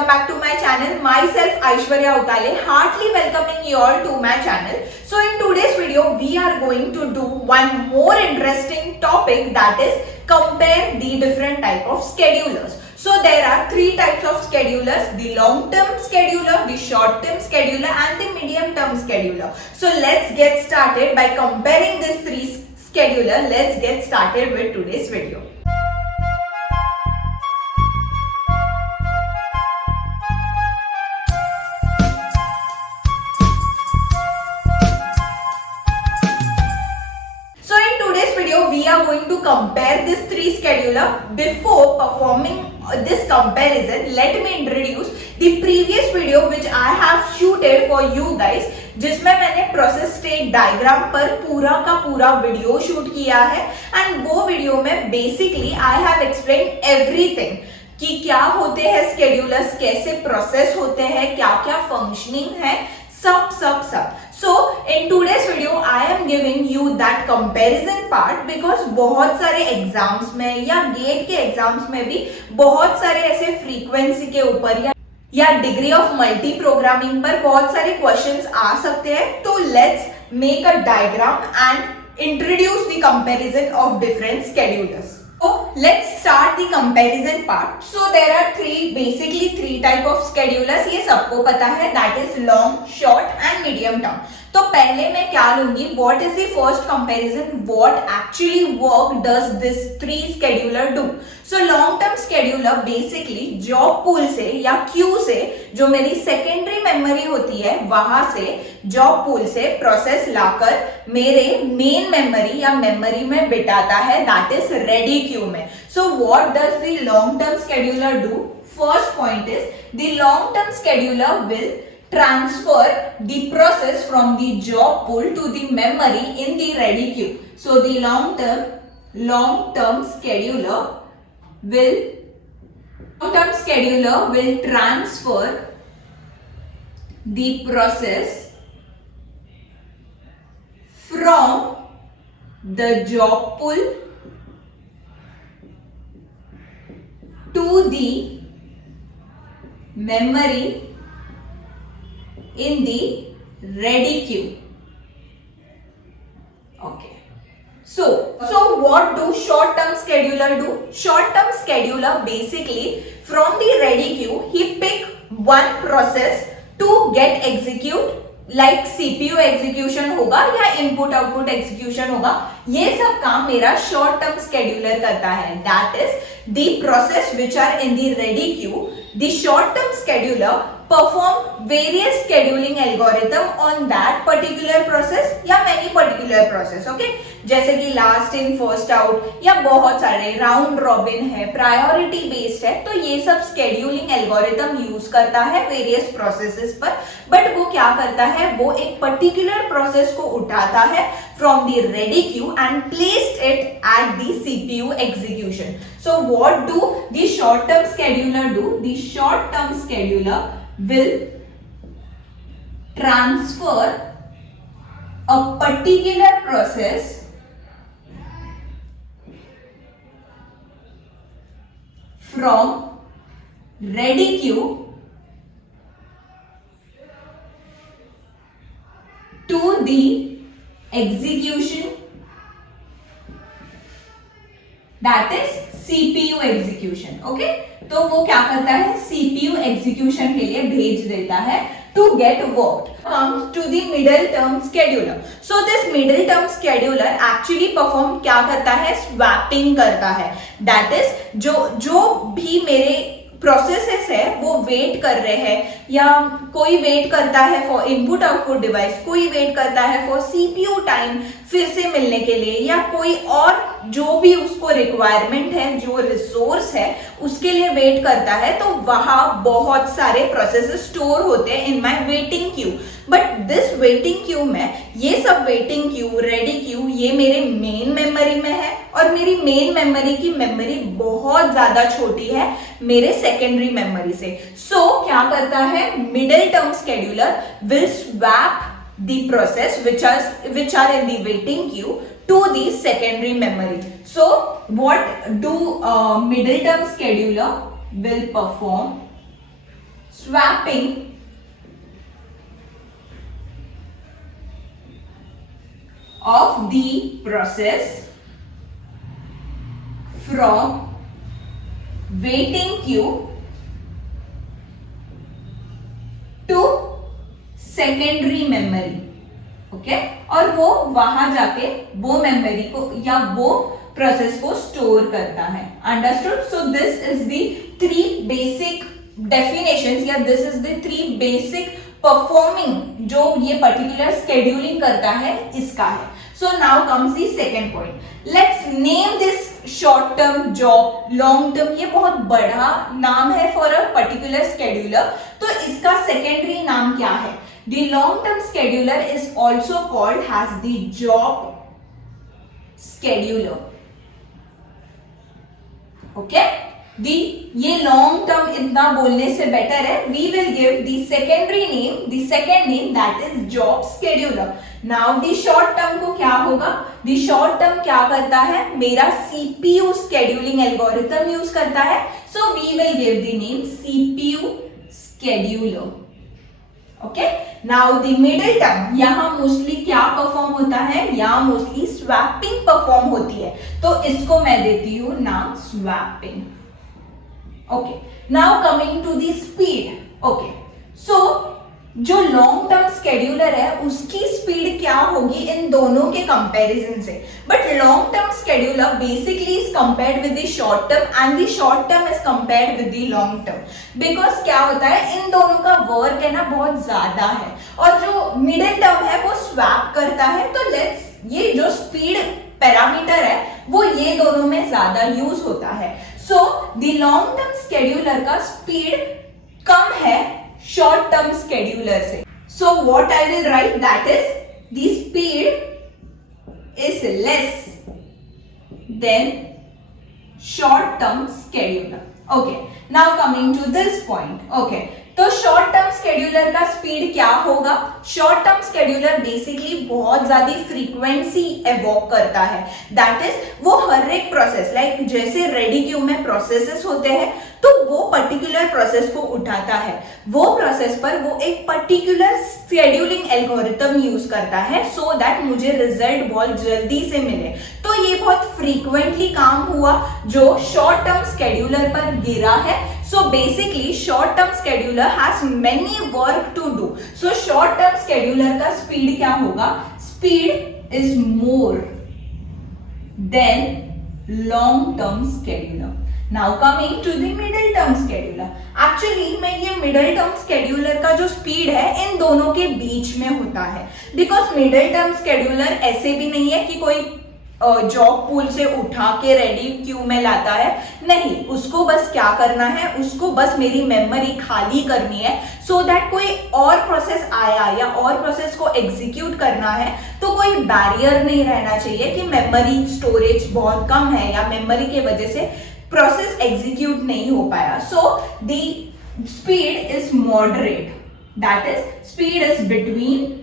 welcome back to my channel. Myself Aishwarya Utale, heartily welcoming you all to my channel. So in today's video, we are going to do one more interesting topic, that is compare the different type of schedulers. So there are three types of schedulers: the long-term scheduler, the short-term scheduler and the medium-term scheduler. So let's get started by comparing these three scheduler. Let's get started with today's video. We are going to compare these three scheduler. Before performing this comparison, let me introduce the previous video which I have shooted for you guys, जिसमें मैंने process state diagram पर पूरा का पूरा video shoot किया है and वो video में basically I have explain everything कि क्या होते हैं स्केड्यूलर्स, कैसे प्रोसेस होते हैं, क्या क्या फंक्शनिंग है, सब. So in today's video I am giving you that comparison part because बहुत सारे एग्जाम्स में या गेट के एग्जाम्स में भी बहुत सारे ऐसे फ्रीक्वेंसी के ऊपर या डिग्री ऑफ मल्टी प्रोग्रामिंग पर बहुत सारे क्वेश्चंस आ सकते हैं. तो let's make a diagram and introduce the comparison of different schedulers. So let's start the comparison part. So there are basically three type of schedulers. ये सबको पता है, that is long, short and medium term. तो पहले मैं क्या लूंगी, what is the first comparison, what actually work does this three scheduler do. So long term scheduler basically job pool से या क्यू से, जो मेरी सेकेंडरी मेमोरी होती है वहां से, जॉब पूल से प्रोसेस लाकर मेरे मेन मेमोरी या मेमोरी में बिठाता है, दैट इज रेडी क्यू में. So what does the long term scheduler do? First point is the long term scheduler will transfer the process from the job pool to the memory in the ready queue. So the long term scheduler will transfer the process from the job pool to the memory in the ready queue. Okay. So what do short term scheduler do? Short term scheduler basically from the ready queue he pick one process to get execute, like CPU execution होगा या input output execution होगा. ये सब काम मेरा short term scheduler करता है, that is the process which are in the ready queue. The short term scheduler perform various scheduling algorithm on that particular process या many particular process. okay? जैसे कि लास्ट इन फर्स्ट आउट या बहुत सारे round robin है, priority based है, तो ये सब स्केड्यूलिंग एल्गोरिथम यूज करता है वेरियस प्रोसेसेस पर. बट वो क्या करता है, वो एक पर्टिकुलर प्रोसेस को उठाता है from the ready Q and placed it at the CPU execution. So what do the short term scheduler do? The short term scheduler will transfer a particular process from ready queue to the execution, that is CPU execution. okay? तो वो क्या करता है, CPU execution के लिए भेज देता है to get worked. Comes to the middle term scheduler. So this middle term scheduler actually perform क्या करता है, swapping करता है. That is जो भी मेरे प्रोसेसेस है वो वेट कर रहे हैं, या कोई वेट करता है फॉर इनपुट आउटपुट डिवाइस, कोई वेट करता है फॉर सीपीयू टाइम फिर से मिलने के लिए, या कोई और जो भी उसको रिक्वायरमेंट है, जो रिसोर्स है उसके लिए वेट करता है. तो वहां बहुत सारे प्रोसेसेस स्टोर होते हैं in my waiting queue. But this waiting queue में, ये सब वेटिंग क्यू, रेडी क्यू, ये मेरे मेन मेमोरी में है और मेरी मेन मेमोरी की मेमोरी बहुत ज्यादा छोटी है मेरे सेकेंडरी मेमोरी से. सो क्या करता है, middle term scheduler will swap the process which are in the waiting queue to the secondary memory. So what do middle term scheduler will perform? swapping of the process from waiting queue to secondary memory. Okay और वो वहां जाके वो memory को या वो process को store करता है. Understood? So this is the 3 basic definitions या this is the 3 basic performing जो ये पर्टिकुलर स्केड्यूलिंग करता है इसका है. So now comes the second point. Let's name this short term, job, long term. ये बहुत बड़ा नाम है फॉर अ पर्टिकुलर स्केड्यूलर. तो इसका सेकेंडरी नाम क्या है? The long-term scheduler is also called as the job scheduler. Okay? ये long term इतना बोलने से बेटर है. We will give the secondary name, the second name that is job scheduler. Now the short term को क्या होगा? The short term क्या करता है? मेरा CPU scheduling algorithm use करता है. So we will give the name CPU scheduler. Okay. Now the middle term, यहां मोस्टली क्या परफॉर्म होता है? यहां मोस्टली स्वैपिंग परफॉर्म होती है. तो इसको मैं देती हूं नाम swapping. Okay. Now coming to the speed. Okay. So जो लॉन्ग टर्म स्केड्यूलर है उसकी स्पीड क्या होगी इन दोनों के कंपैरिजन से? But long term scheduler basically is compared with the short term and the short term is compared with the long term. Because क्या होता है, इन दोनों का वर्क है ना बहुत ज्यादा है और जो मिडिल टर्म है वो स्वैप करता है. तो लेट्स ये जो स्पीड पैरामीटर है वो ये दोनों में ज्यादा यूज होता है. सो द लॉन्ग टर्म स्केड्यूलर का स्पीड कम है short term scheduler से. So what I will write, that is the speed is less than short term scheduler. Okay, now coming to this point. Okay, तो short term scheduler का speed क्या होगा? Short term scheduler basically बहुत ज्यादा frequency एवॉक करता है. That is वो हर एक प्रोसेस लाइक जैसे रेडी क्यू में प्रोसेसेस होते हैं तो वो पर्टिकुलर प्रोसेस को उठाता है. वो प्रोसेस पर वो एक पर्टिकुलर शेड्यूलिंग एल्गोरिथम यूज करता है सो दैट मुझे रिजल्ट बहुत जल्दी से मिले. तो ये बहुत फ्रीक्वेंटली काम हुआ जो शॉर्ट टर्म स्केड्यूलर पर गिरा है. So basically short term scheduler has many work to do. So short term scheduler का speed क्या होगा? Speed is more than long term scheduler. Now coming to the middle term scheduler. Actually मैं ये middle term scheduler का जो speed है इन दोनों के बीच में होता है. Because middle term scheduler ऐसे भी नहीं है कि कोई जॉब पूल से उठा के रेडी क्यू में लाता है. नहीं, उसको बस क्या करना है, उसको बस मेरी मेमोरी खाली करनी है सो दैट कोई और प्रोसेस आया या और प्रोसेस को एग्जीक्यूट करना है तो कोई बैरियर नहीं रहना चाहिए कि मेमोरी स्टोरेज बहुत कम है या मेमोरी के वजह से प्रोसेस एग्जीक्यूट नहीं हो पाया. So the speed is moderate, that is speed is between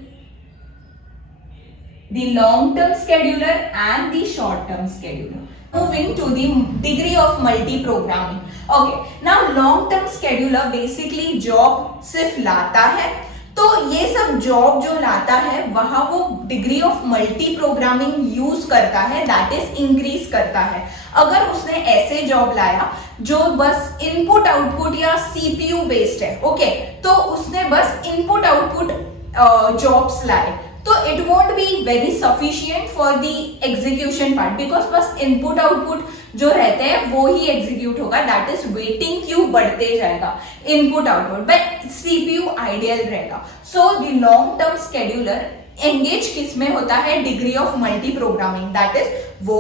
the long term scheduler and the short term scheduler. Moving to the degree of multi-programming. Okay, now long term scheduler basically job सिर्फ लाता है. तो ये सब job जो लाता है वहां वो degree of multi programming use करता है, दैट इज इंक्रीज करता है. अगर उसने ऐसे जॉब लाया जो बस इनपुट आउटपुट या सीपीयू बेस्ड है, ओके, तो उसने बस इनपुट आउटपुट जॉब्स लाए तो it won't be very sufficient for the execution part because बस इनपुट आउटपुट जो रहते हैं वो ही एग्जीक्यूट होगा. दैट इज वेटिंग क्यू बढ़ते जाएगा input output but CPU ideal रहेगा. So the long term scheduler engage किस में होता है? Degree of multi programming. That is वो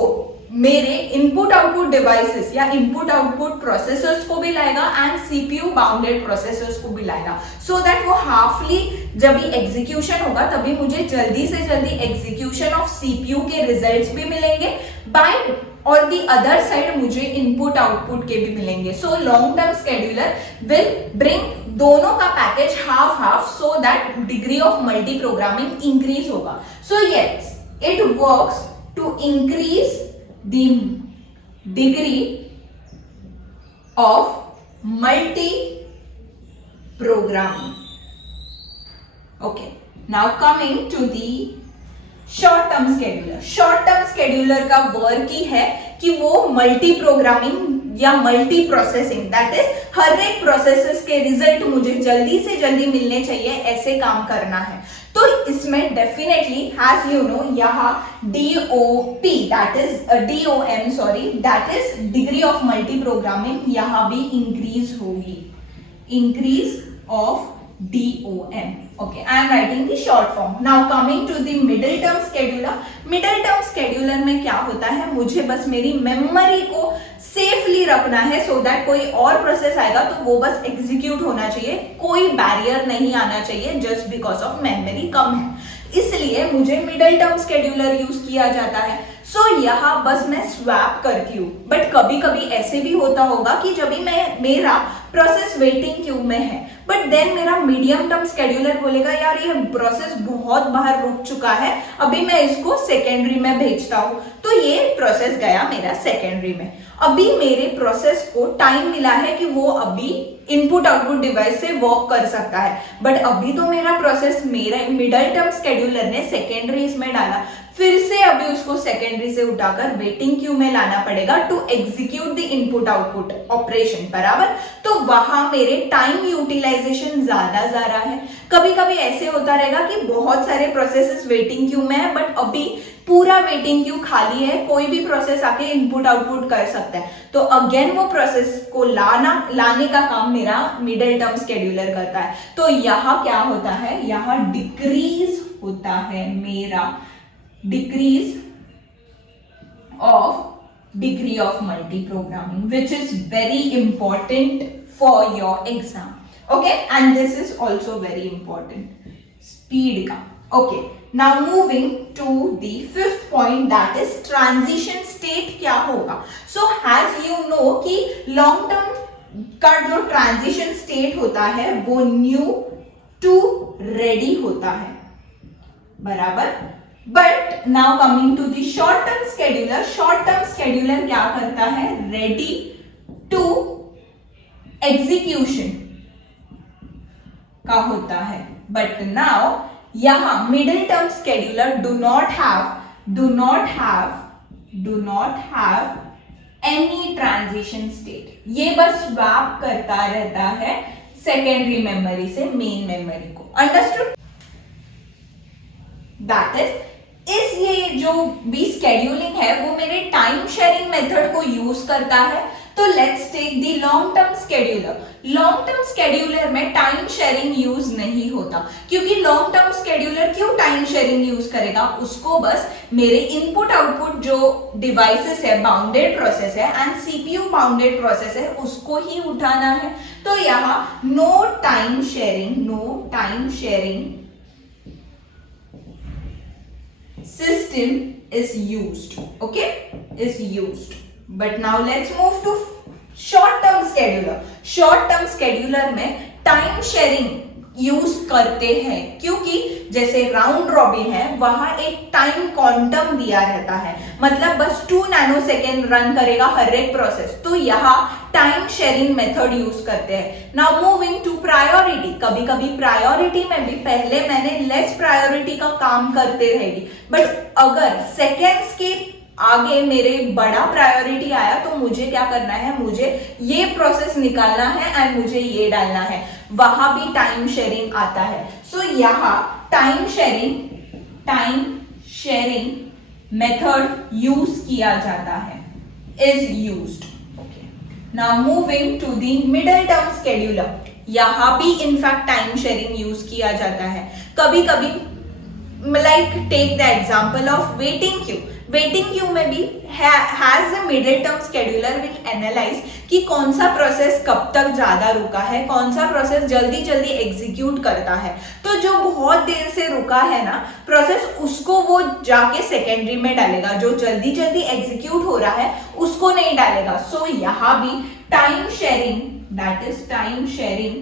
मेरे इनपुट आउटपुट डिवाइसेस या इनपुट आउटपुट प्रोसेसर्स को भी लाएगा एंड सीपीयू बाउंडेड प्रोसेसर्स को भी लाएगा सो दैट वो हाफली जब भी एग्जीक्यूशन होगा तभी मुझे जल्दी से जल्दी एग्जीक्यूशन ऑफ सीपीयू के रिजल्ट्स भी मिलेंगे बाय और दी अदर साइड मुझे इनपुट आउटपुट के भी मिलेंगे. So long term scheduler will bring दोनों का package half half so that degree of multi programming increase होगा. So yes, it works to increase the degree of multi programming. Okay, now coming to the short term scheduler. Short term scheduler का work ही है कि वो multi programming या multi processing, that is हर एक processes के result मुझे जल्दी से जल्दी मिलने चाहिए, ऐसे काम करना है. तो इसमें डेफिनेटली एज यू नो यहाँ DOP that is DOM sorry that is degree of multi programming, यहाँ भी इंक्रीज होगी, increase of DOM. Okay, I am writing the short form. Now coming to the middle term scheduler. Middle term scheduler में क्या होता है, मुझे बस मेरी मेमोरी को सेफली रखना है सो दैट कोई और प्रोसेस आएगा तो वो बस एग्जीक्यूट होना चाहिए, कोई बैरियर नहीं आना चाहिए जस्ट बिकॉज ऑफ मेमोरी कम है, इसलिए मुझे मिडल टर्म स्केड्यूलर यूज किया जाता है. सो यहाँ बस मैं स्वैप करती हूँ. बट कभी कभी ऐसे भी होता होगा कि जब भी मेरा प्रोसेस वेटिंग क्यू में है बट देन मेरा मीडियम टर्म स्केड्यूलर बोलेगा यार ये प्रोसेस बहुत बाहर रुक चुका है, अभी मैं इसको सेकेंडरी में भेजता हूँ, तो ये प्रोसेस गया मेरा सेकेंडरी में. अभी मेरे प्रोसेस को टाइम मिला है कि वो अभी इनपुट आउटपुट डिवाइस से वर्क कर सकता है, बट अभी तो मेरा प्रोसेस मेरा मिडल टर्म स्केड्यूलर ने सेकेंडरी इसमें डाला, फिर से अभी उसको सेकेंडरी से उठाकर वेटिंग क्यू में लाना पड़ेगा to execute the input output operation, बराबर. तो वहां मेरे टाइम यूटिलाइजेशन ज्यादा जा रहा है. कभी कभी ऐसे होता रहेगा कि बहुत सारे प्रोसेसेस वेटिंग क्यू में है बट अभी पूरा वेटिंग क्यू खाली है, कोई भी प्रोसेस आके इनपुट आउटपुट कर सकता है, तो अगेन वो प्रोसेस को लाने का काम मेरा मिडल टर्म स्केड्यूलर करता है. तो यहाँ क्या होता है, यहाँ डिक्रीज होता है मेरा decrease of degree of multi-programming, which is very important for your exam. Okay, and this is also very important. Speed ka. Okay, now moving to the fifth point, that is transition state क्या होगा. So as you know कि long term का जो transition state होता है वो new to ready होता है, बराबर. But now coming to the short term scheduler. Short term scheduler क्या करता है, रेडी टू एग्जीक्यूशन का होता है. बट नाउ यहां middle term scheduler do not have any transition state. ये बस स्वैप करता रहता है सेकेंडरी मेमोरी से मेन मेमोरी को. अंडरस्टूड? दैट इज ये जो भी स्केड्यूलिंग है वो मेरे टाइम शेयरिंग मेथड को यूज करता है. तो let's take the long term scheduler. Long term scheduler में टाइम शेयरिंग यूज नहीं होता, क्योंकि लॉन्ग टर्म स्केड्यूलर क्यों टाइम शेयरिंग यूज करेगा, उसको बस मेरे इनपुट आउटपुट जो डिवाइसेस है, बाउंडेड प्रोसेस है एंड सीपीयू बाउंडेड प्रोसेस है, उसको ही उठाना है. तो यहाँ no time sharing system is used. Okay, is used. But now let's move to short term scheduler. short term scheduler में time sharing यूज करते हैं, क्योंकि जैसे राउंड रॉबिन है वहां एक टाइम क्वांटम दिया रहता है, मतलब बस 2 नैनोसेकेंड रन करेगा हर एक प्रोसेस. तो यहाँ टाइम शेयरिंग मेथड यूज करते हैं. Now moving to priority. कभी कभी प्रायोरिटी में भी पहले मैंने लेस प्रायोरिटी का काम करते रहेगी, बट अगर सेकेंड्स के आगे मेरे बड़ा प्रायोरिटी आया तो मुझे क्या करना है, मुझे ये प्रोसेस निकालना है एंड मुझे ये डालना है, वहां भी टाइम शेयरिंग आता है. सो यहाँ टाइम शेयरिंग मेथड यूज किया जाता है, is used. Now moving to the middle term scheduler. यहाँ भी इनफैक्ट टाइम शेयरिंग यूज किया जाता है. कभी कभी like take the example of waiting queue. Waiting queue में भी has a middle term scheduler will analyse कि कौन सा प्रोसेस कब तक ज्यादा रुका है, कौन सा प्रोसेस जल्दी जल्दी एग्जीक्यूट करता है. तो जो बहुत देर से रुका है ना प्रोसेस, उसको वो जाके सेकेंडरी में डालेगा, जो जल्दी जल्दी एग्जीक्यूट हो रहा है उसको नहीं डालेगा. सो यहाँ भी time sharing, that is time sharing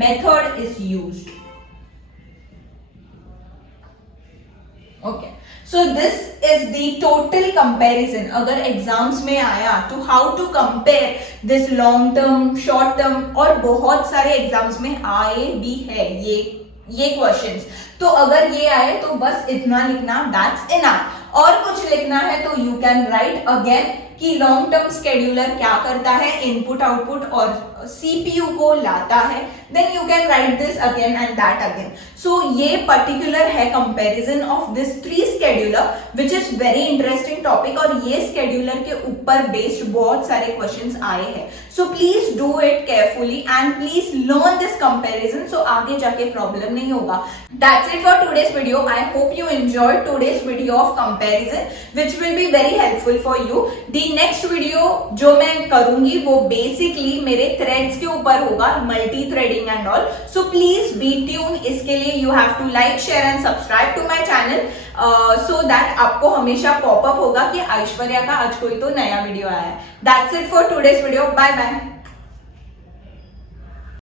method is used. Okay, So this is the total comparison. अगर एग्जाम्स में आया तो how to compare this long term, short term, और बहुत सारे एग्जाम्स में आए भी है ये क्वेश्चंस। तो अगर ये आए तो बस इतना लिखना, दैट्स इनफ। और कुछ लिखना है तो यू कैन राइट अगेन कि लॉन्ग टर्म स्केड्यूलर क्या करता है, इनपुट आउटपुट और सीपीयू को लाता है, then you can write this again and that again. So ये पर्टिकुलर है comparison of this 3 scheduler which is very interesting topic, और ये स्केड्यूलर के ऊपर बेस्ड बहुत सारे क्वेश्चंस आए हैं। So please do it carefully and please learn this comparison, so आगे जाके प्रॉब्लम नहीं होगा। That's it for today's video. I hope you enjoyed today's video of comparison which will be very helpful for you. The next video जो मैं करूंगी वो basically मेरे threads के ऊपर होगा, multi threading and all. So please be tune. इसके लिए you have to like, share and subscribe to my channel so that आपको हमेशा पॉपअप होगा कि ऐश्वर्या का आज कोई तो नया वीडियो आया है। That's it for today's video. Bye bye.